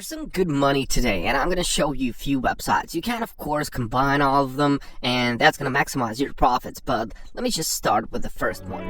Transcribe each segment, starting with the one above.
There's some good money today, and I'm going to show you a few websites. You can, of course, combine all of them, and that's going to maximize your profits. But let me just start with the first one.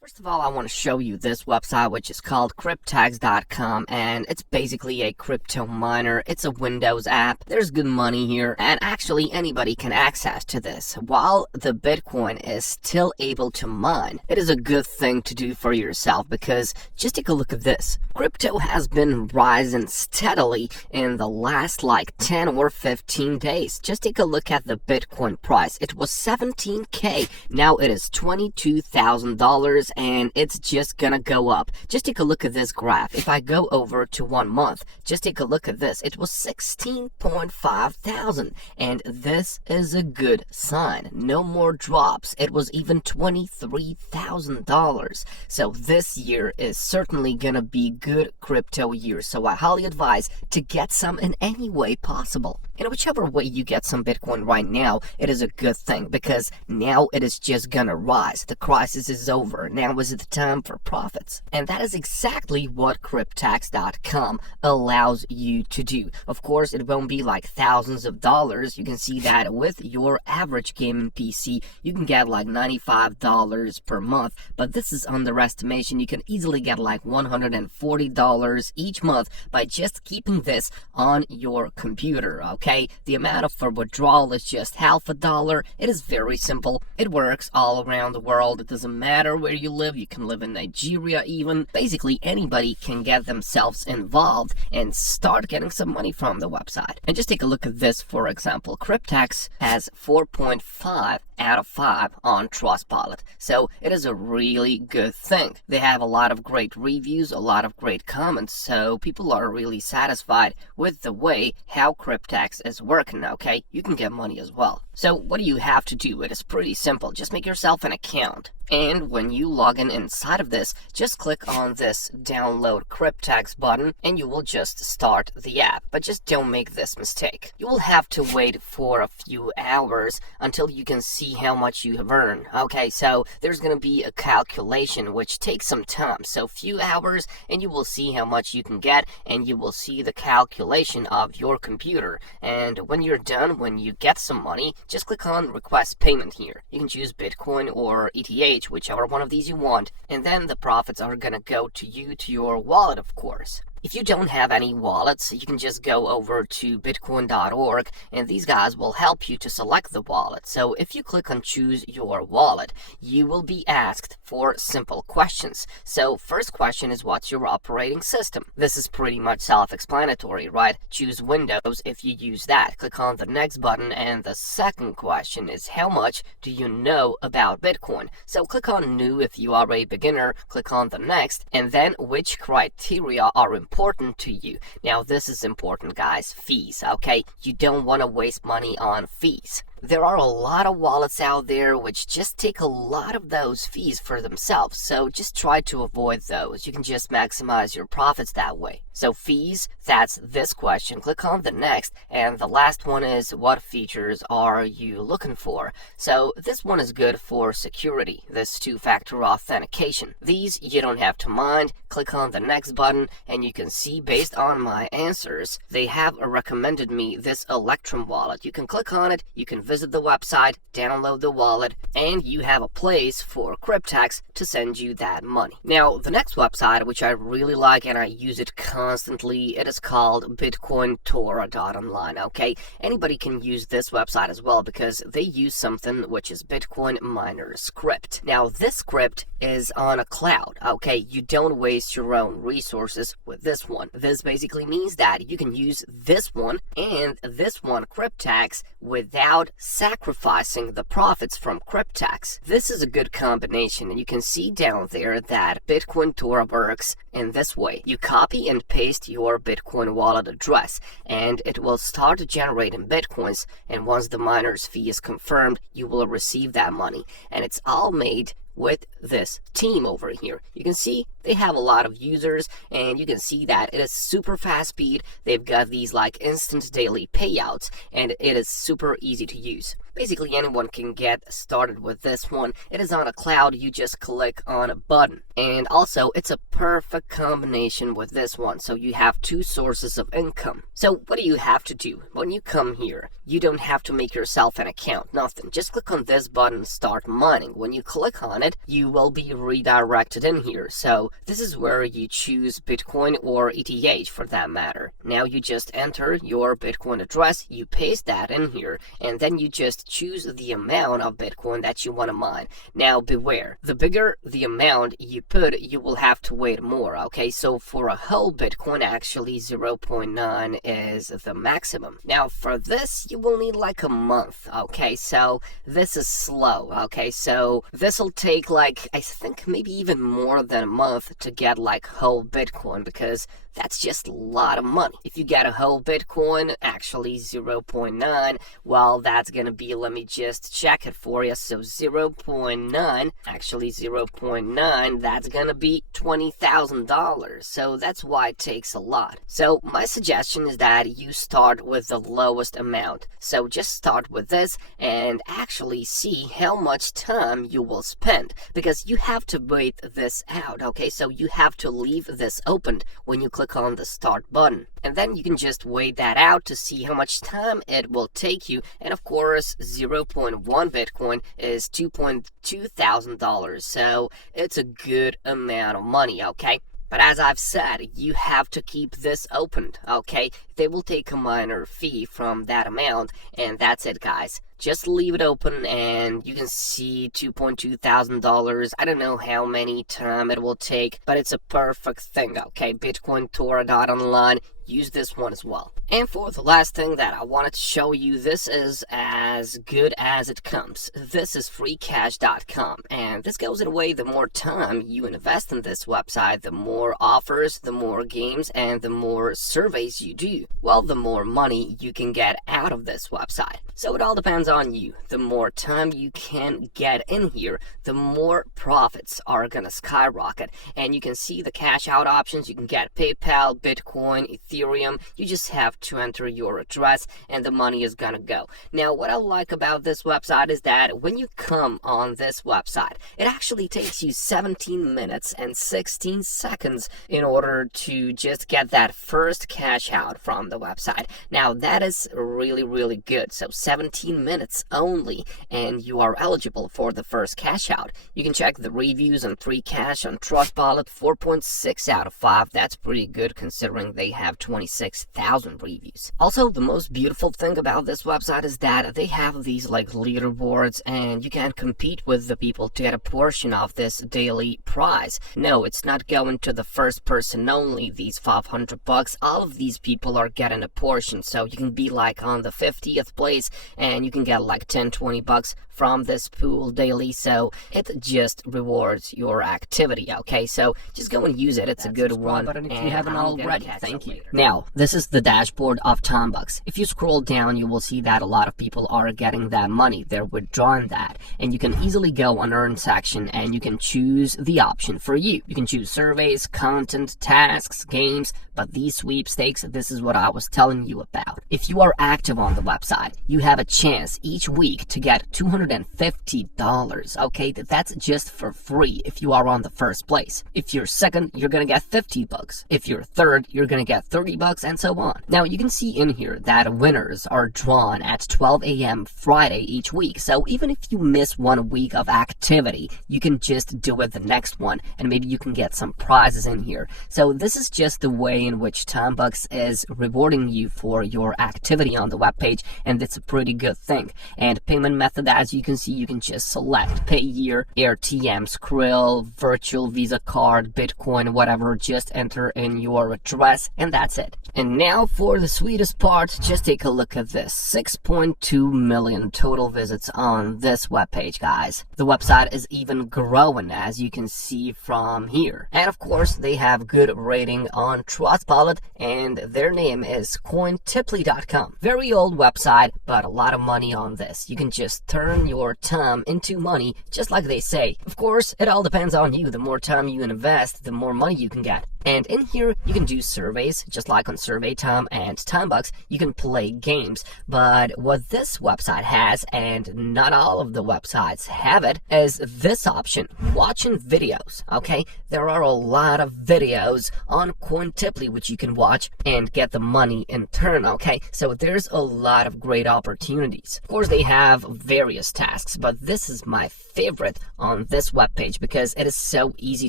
First of all, I want to show you this website, which is called cryptax.com, and it's basically a crypto miner. It's a Windows app. There's good money here, and actually anybody can access to this. While the Bitcoin is still able to mine, it is a good thing to do for yourself, because just take a look at this. Crypto has been rising steadily in the last like 10 or 15 days. Just take a look at the Bitcoin price. It was $17K. Now it is $22,000. And it's just gonna go up. Just take a look at this graph. If I go over to 1 month, just take a look at this. It was 16.5 thousand, and this is a good sign. No more drops. It was even $23,000. So this year is certainly gonna be good crypto year. So I highly advise to get some in any way possible. In whichever way you get some Bitcoin right now, it is a good thing, because now it is just gonna rise. The crisis is over. Now is the time for profits. And that is exactly what cryptax.com allows you to do. Of course, it won't be like thousands of dollars. You can see that with your average gaming PC, you can get like $95 per month. But this is underestimation. You can easily get like $140 each month by just keeping this on your computer, okay? The amount for withdrawal is just $0.50. It is very simple. It works all around the world. It doesn't matter where you live. You can live in Nigeria even. Basically anybody can get themselves involved and start getting some money from the website. And just take a look at this, for example. Cryptax has 4.5 out of 5 on Trustpilot. So it is a really good thing. They have a lot of great reviews, a lot of great comments, so people are really satisfied with the way how Cryptax is working, okay? You can get money as well. So what do you have to do? It is pretty simple. Just make yourself an account. And when you log in inside of this, just click on this download Cryptax button and you will just start the app. But just don't make this mistake. You will have to wait for a few hours until you can see how much you have earned. Okay, so there's going to be a calculation which takes some time. So few hours and you will see how much you can get, and you will see the calculation of your computer. And when you're done, when you get some money, just click on request payment here. You can choose Bitcoin or ETH, whichever one of these you want, and then the profits are gonna go to you, to your wallet, of course. If you don't have any wallets, you can just go over to bitcoin.org, and these guys will help you to select the wallet. So if you click on choose your wallet, you will be asked for simple questions. So first question is, what's your operating system? This is pretty much self-explanatory, right? Choose Windows if you use that. Click on the next button, and the second question is, how much do you know about Bitcoin? So click on new if you are a beginner, click on the next, and then which criteria are important to you. Now this is important, guys. Fees, okay? You don't want to waste money on fees. There are a lot of wallets out there which just take a lot of those fees for themselves, so just try to avoid those. You can just maximize your profits that way. So fees, that's this question. Click on the next, and the last one is, what features are you looking for? So this one is good for security, this two-factor authentication. These you don't have to mind. Click on the next button, and you can see based on my answers, they have recommended me this Electrum wallet. You can click on it, you can visit the website, download the wallet, and you have a place for Cryptax to send you that money. Now, the next website, which I really like and I use it constantly, it is called bitcointora.online, okay? Anybody can use this website as well, because they use something which is Bitcoin miner script. Now, this script is on a cloud, okay? You don't waste your own resources with this one. This basically means that you can use this one and this one, Cryptax, without sacrificing the profits from Cryptax. This is a good combination, and you can see down there that Bitcoin Tora works in this way. You copy and paste your Bitcoin wallet address, and it will start generating Bitcoins, and once the miner's fee is confirmed, you will receive that money. And it's all made with this team over here. You can see they have a lot of users, and you can see that it is super fast speed. They've got these like instant daily payouts, and it is super easy to use. Basically, anyone can get started with this one. It is on a cloud. You just click on a button. And also, it's a perfect combination with this one. So you have two sources of income. So what do you have to do? When you come here, you don't have to make yourself an account, nothing. Just click on this button, start mining. When you click on it, you will be redirected in here. So this is where you choose Bitcoin or ETH for that matter. Now you just enter your Bitcoin address, you paste that in here, and then you just choose the amount of Bitcoin that you want to mine. Now beware, the bigger the amount you put, you will have to wait more, okay? So for a whole Bitcoin, actually 0.9 is the maximum. Now for this, you will need like a month, okay? So this is slow, okay? So this will take like, I think maybe even more than a month to get like whole Bitcoin, because that's just a lot of money. If you get a whole Bitcoin, actually 0.9, well, that's gonna be, let me just check it for you. So 0.9, actually 0.9, that's gonna be $20,000. So that's why it takes a lot. So my suggestion is that you start with the lowest amount. So just start with this and actually see how much time you will spend, because you have to wait this out, okay? So you have to leave this opened when you click on the start button, and then you can just wait that out to see how much time it will take you. And of course 0.1 Bitcoin is $2,200, so it's a good amount of money, okay? But as I've said, you have to keep this opened, okay? They will take a minor fee from that amount, and that's it, guys. Just leave it open and you can see $2,200. I don't know how many time it will take, but it's a perfect thing, okay? Bitcoin.online. Use this one as well. And for the last thing that I wanted to show you, this is as good as it comes. This is freecash.com, and this goes away. The more time you invest in this website, the more offers, the more games, and the more surveys you do, well, the more money you can get out of this website. So it all depends on you. The more time you can get in here, the more profits are gonna skyrocket. And you can see the cash out options. You can get PayPal, Bitcoin, Ethereum. You just have to enter your address and the money is gonna go. Now, what I like about this website is that when you come on this website, it actually takes you 17 minutes and 16 seconds in order to just get that first cash out from the website. Now, that is really, really good. So 17 minutes only, and you are eligible for the first cash out. You can check the reviews on Free Cash on Trustpilot, 4.6 out of 5. That's pretty good considering they have 26,000 reviews. Also, the most beautiful thing about this website is that they have these like leaderboards, and you can compete with the people to get a portion of this daily prize. No, it's not going to the first person only, these 500 bucks. All of these people are getting a portion, so you can be like on the 50th place and you can get like 10-20 bucks from this pool daily. So it just rewards your activity, okay? So just go and use it. It's a good one. Button if you haven't already. Thank you. Now, this is the dashboard of Tombucks. If you scroll down, you will see that a lot of people are getting that money. They're withdrawing that. And you can easily go on Earn section and you can choose the option for you. You can choose surveys, content, tasks, games, but these sweepstakes, this is what I was telling you about. If you are active on the website, you have a chance each week to get $250, okay? That's just for free if you are on the first place. If you're second, you're gonna get 50 bucks. If you're third, you're gonna get 30 bucks, and so on. Now, you can see in here that winners are drawn at 12 a.m. Friday each week. So even if you miss 1 week of activity, you can just do it the next one, and maybe you can get some prizes in here. So this is just the way in which Tombucks is rewarding you for your activity on the webpage, and it's a pretty good thing. And payment method, as you can see, you can just select pay year, AirTM, Skrill, virtual Visa card, Bitcoin, whatever. Just enter in your address, and that's it. And now for the sweetest part, just take a look at this. 6.2 million total visits on this webpage, guys. The website is even growing, as you can see from here. And of course, they have good rating on Trustpilot, and their name is Cointiply.com. Very old website, but a lot of money on this. You can just turn your time into money, just like they say. Of course, it all depends on you. The more time you invest, the more money you can get. And in here, you can do surveys, just like on Survey Time and Timebucks. You can play games. But what this website has, and not all of the websites have it, is this option, watching videos, okay? There are a lot of videos on Cointiply which you can watch and get the money in turn, okay? So there's a lot of great opportunities. Of course, they have various tasks, but this is my favorite on this webpage because it is so easy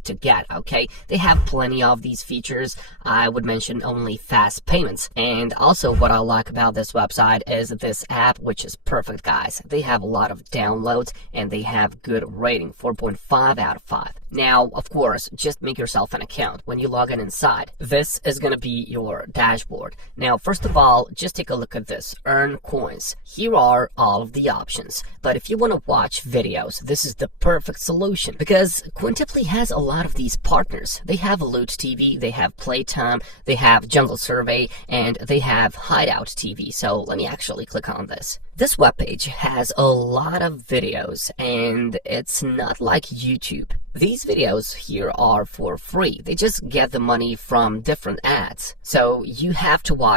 to get, okay? They have plenty of these features. I would mention only fast payments. And also what I like about this website is this app, which is perfect, guys. They have a lot of downloads and they have good rating, 4.5 out of 5. Now, of course, just make yourself an account. When you log in inside, this is going to be your dashboard. Now, first of all, just take a look at this, earn coins. Here are all of the options. But if you want to watch videos, this is the perfect solution because Cointiply has a lot of these partners. They have Loot TV, they have Playtime, they have Jungle Survey, and they have Hideout TV. So let me actually click on this. This webpage has a lot of videos and it's not like YouTube. These videos here are for free. They just get the money from different ads. So you have to watch